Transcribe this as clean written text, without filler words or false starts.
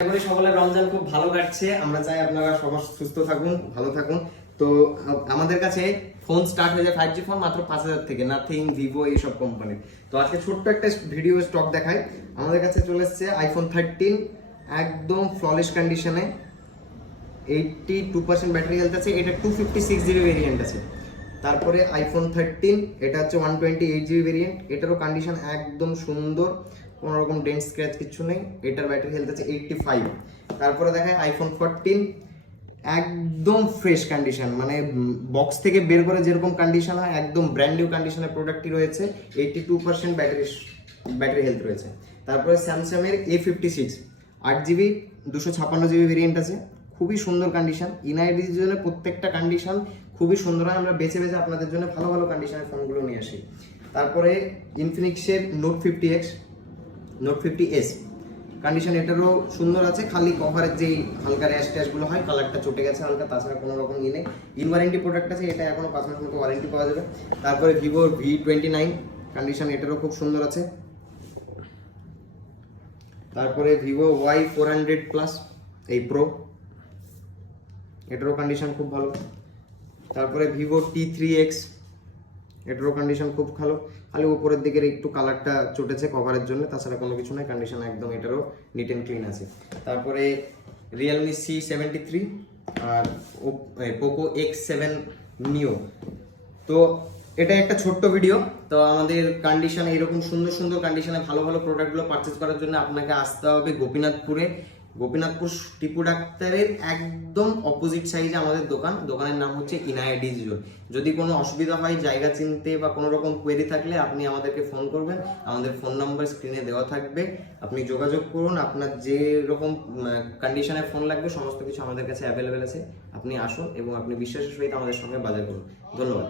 করি সকলের রমজান খুব ভালো কাটছে। আমরা চাই আপনারা সবাই সুস্থ থাকুন, ভালো থাকুন। তো আমাদের কাছে ফোন স্টার্ট হয়ে যায় 5G ফোন মাত্র 5000 থেকে, নাথিং, ভিভো এইসব কোম্পানির। তো আজকে ছোট্ট একটা ভিডিও স্টক দেখাই। আমাদের কাছে চলে এসেছে আইফোন 13 একদম ফ্ললেস কন্ডিশনে, 82% ব্যাটারি হেলথ আছে। এটা 256GB ভেরিয়েন্ট আছে। তারপরে আইফোন 13 এটা হচ্ছে 128GB ভেরিয়েন্ট, এটারও কন্ডিশন একদম সুন্দর, কোনো রকম ডেন্ট স্ক্র্যাচ কিছু নেই। এটার ব্যাটারি হেলথ আছে 85। তারপরে দেখায় আইফোন 14 একদম ফ্রেশ কন্ডিশন, মানে বক্স থেকে বের করে যেরকম কন্ডিশন হয় একদম ব্র্যান্ড নিউ কন্ডিশনের প্রোডাক্টটি রয়েছে। 82% ব্যাটারি হেলথ রয়েছে। তারপরে স্যামসাংয়ের A56 8GB 256GB ভেরিয়েন্ট আছে, খুবই সুন্দর কন্ডিশন। ইনআইডির জন্য প্রত্যেকটা কন্ডিশন খুবই সুন্দর হয়, আমরা বেছে বেছে আপনাদের জন্য ভালো ভালো কন্ডিশনের ফোনগুলো নিয়ে আসি। তারপরে ইনফিনিক্সের note 50X, note 50S condition এটারও সুন্দর আছে, খালি কভারের যেই হালকা র্যাশ ট্যাশগুলো হয়, কালারটা চটে গেছে হালকা, তাছাড়া কোনো রকম ইয়ে নেই। ইন ওয়ারেন্টি প্রোডাক্ট আছে, এটা এখনো 5 মাস মতো ওয়ারেন্টি পাওয়া যাবে। তারপরে ভিভোর V29 কন্ডিশন এটারও খুব সুন্দর আছে। তারপরে ভিভো Y400 প্লাস এই প্রো, এটারও কন্ডিশন খুব ভালো। তারপরে ভিভো T3X এটারও কন্ডিশন খুব ভালো, খালি উপরের দিকের একটু কালারটা চটেছে কভারের জন্য, তাছাড়া কোনো কিছু নয়, কন্ডিশন একদম এটারও নিট অ্যান্ড ক্লিন আছে। তারপরে রিয়েলমি C73 আর পোকো X7 নিও। তো এটা একটা ছোট্ট ভিডিও। তো আমাদের কন্ডিশন এরকম সুন্দর সুন্দর কন্ডিশনে ভালো ভালো প্রোডাক্টগুলো পারচেজ করার জন্য আপনাকে আসতে হবে গোপীনাথপুরে। গোপীনাথপুর টিপু ডাক্তারের একদম অপোজিট সাইডে আমাদের দোকানের নাম হচ্ছে ইনআইডি জোন। যদি কোনো অসুবিধা হয় জায়গা চিনতে বা কোনো রকম কোয়েরি থাকলে আপনি আমাদেরকে ফোন করবেন, আমাদের ফোন নাম্বার স্ক্রিনে দেওয়া থাকবে, আপনি যোগাযোগ করুন। আপনার যে রকম কন্ডিশনের ফোন লাগবে সমস্ত কিছু আমাদের কাছে অ্যাভেলেবেল আছে। আপনি আসুন এবং আপনি বিশ্বাসের সহিত আমাদের সঙ্গে বাজার করুন। ধন্যবাদ।